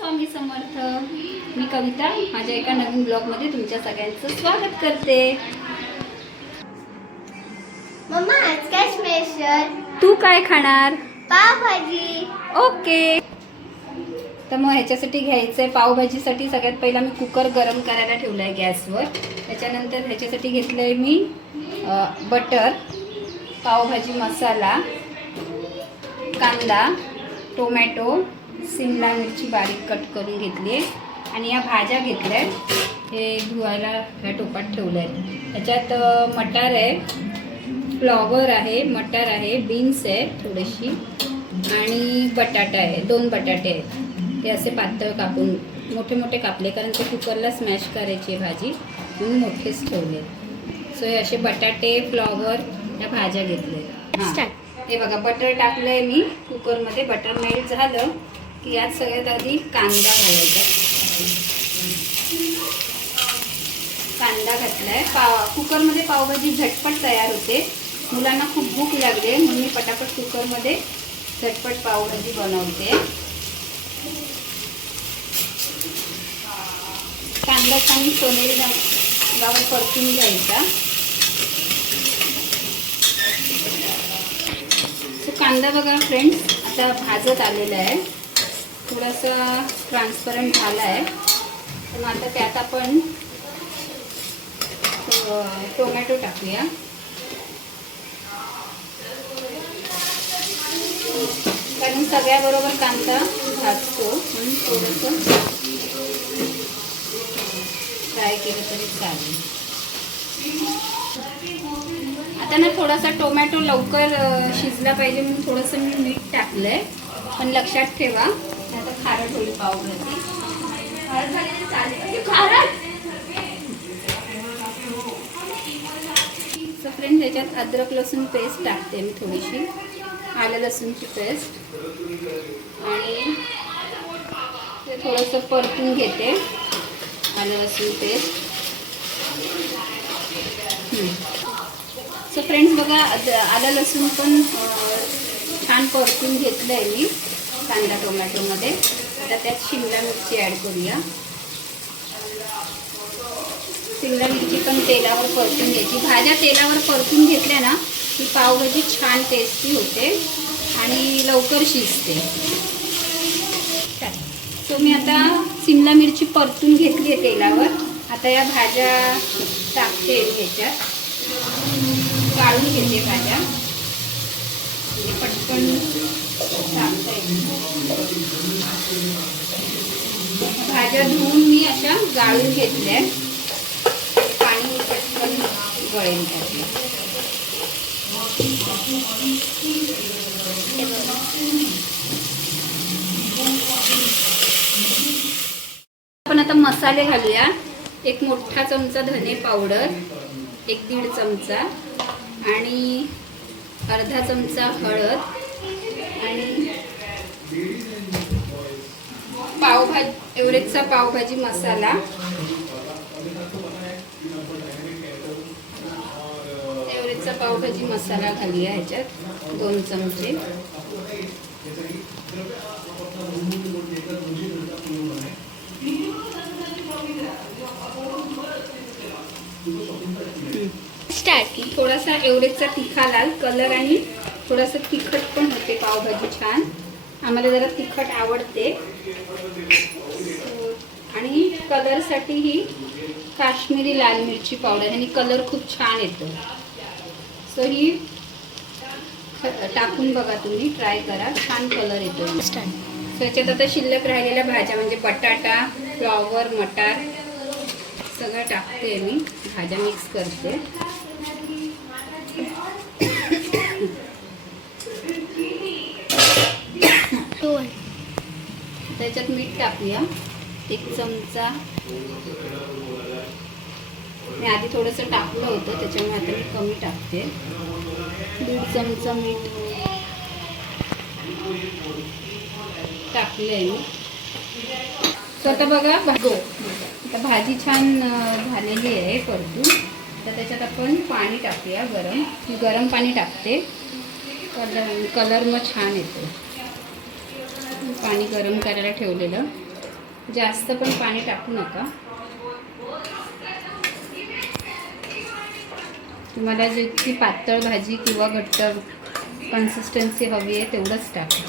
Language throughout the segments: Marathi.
स्वामी समर्थ. मी कविता माझ्या एका नवीन ब्लॉगमध्ये तुमच्या सगळ्यांचं स्वागत करते. मम्मा आज काय स्पेशल तू काय खाणार? पावभाजी. ओके. तर मग ह्याच्यासाठी घ्यायचं आहे पावभाजीसाठी सगळ्यात पहिला मी कुकर गरम करायला ठेवला आहे गॅसवर. त्याच्यानंतर ह्याच्यासाठी घेतलं आहे मी अ, बटर पावभाजी मसाला कांदा टोमॅटो सिमला मिरची बारीक कट करून घेतली आहे. आणि या भाज्या घेतल्या आहेत. हे धुवायला ह्या टोपात ठेवलं आहे त्याच्यात मटार आहे फ्लॉवर आहे मटार आहे बीन्स आहे थोडीशी आणि बटाटा आहे. दोन बटाटे आहेत. ते असे पातळ कापून मोठे मोठे कापले कारण ते कुकरला स्मॅश करायची आहे भाजी म्हणून मोठेच ठेवले सो हे असे बटाटे फ्लॉवर या भाज्या घेतले. हे. बघा बटर टाकलंय मी कुकरमध्ये. बटर मेल्ट झालं. की यात सगळ्यात आधी कांदा घालायचा. कांदा घातलाय. पाव कुकरमध्ये पावभाजी झटपट तयार होते. मुलांना खूप भूक लागते म्हणून मी पटापट कुकरमध्ये झटपट पावभाजी बनवते. कांदा छान सोनेरी रंगावर परतून घ्यायचा. कांदा बघा फ्रेंड्स आता भाजत आलेला आहे. थोडासा ट्रान्सपरंट झाला आहे तर मग आता त्यात आपण टोमॅटो टाकूया. कारण सगळ्याबरोबर कांदा भाजतो म्हणून थोडंसं फ्राय केलं तरी चालेल. आता ना थोडासा टोमॅटो लवकर शिजला पाहिजे म्हणून थोडंसं मी मीठ आहे पण लक्षात ठेवा. खारट होईल पावभाजी. खारट झाली चालेल. म्हणजे खारट! फ्रेंड त्याच्यात अद्रक लसूण पेस्ट टाकते मी थोडीशी. आलं लसूणची पेस्ट आणि ते थोडंसं परतून घेते. आलं लसूण पेस्ट सो फ्रेंड्स बघा अद- आलं लसूण पण छान परतून घेतलं आहे मी. कांदा टोमॅटोमध्ये. आता त्यात शिमला मिरची ॲड करूया. शिमला मिरची पण तेलावर परतून घ्यायची. भाज्या तेलावर परतून घेतल्या ना की पावभाजी छान टेस्टी होते आणि लवकर शिजते. सो मी आता शिमला मिरची परतून घेतली आहे तेलावर. आता या भाज्या टाकते ह्याच्यात. काढून घेते भाज्या. म्हणजे पटकन टाकता भाज्या धुवून मी अशा गाळून घेतल्या पाणी पटकन गळेल त्यातलं आपण आता मसाले घालूया. एक मोठा चमचा धने पावडर एक दीड चमचा आणि अर्धा चमचा हळद आणि पावभाजी एवरेजचा पावभाजी मसाला. एवरेजचा पावभाजी मसाला घालूया ह्याच्यात दोन चमचे. स्टार्ट थोडासा एवढेचा तिखा लाल कलर आणि थोडासा तिखट पण होते पावभाजी छान. आम्हाला जरा तिखट आवडते. आणि कलरसाठी ही काश्मीरी लाल मिरची पावडर आणि कलर खूप छान येतो. सो ही टाकून बघा तुम्ही ट्राय करा. छान कलर येतो. स्टार्ट सो याच्यात आता शिल्लक राहिलेल्या भाज्या म्हणजे बटाटा फ्लॉवर मटार सगळं टाकते मी. भाज्या मिक्स करते. त्याच्यात मीठ टाकूया. एक चमचा. मी आधी थोडंसं टाकलं होतं त्याच्यामुळे आता मी कमी टाकते. दीड चमचा मीठ टाकले आहे मी. तर आता बघा भागो आता भाजी छान झालेली आहे परतून. तर त्याच्यात आपण पाणी टाकूया गरम. गरम पाणी टाकते. कलर कलर मग छान येतो. पाणी गरम करायला ठेवलेलं. जास्त पण पाणी टाकू नका. तुम्हाला जितकी पातळ भाजी किंवा घट्ट कन्सिस्टन्सी हवी आहे तेवढंच टाका.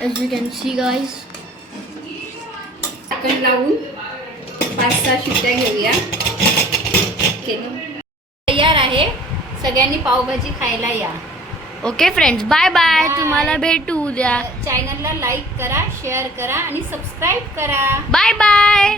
You can see guys. झाकण लावून पाच सहा शिट्ट्या घेऊया. केलं तयार आहे. सगळ्यांनी पावभाजी खायला या. Okay friends bye bye. तुम्हाला भेटू उद्या. चॅनलला लाईक करा शेअर करा आणि सबस्क्राईब करा. Bye bye.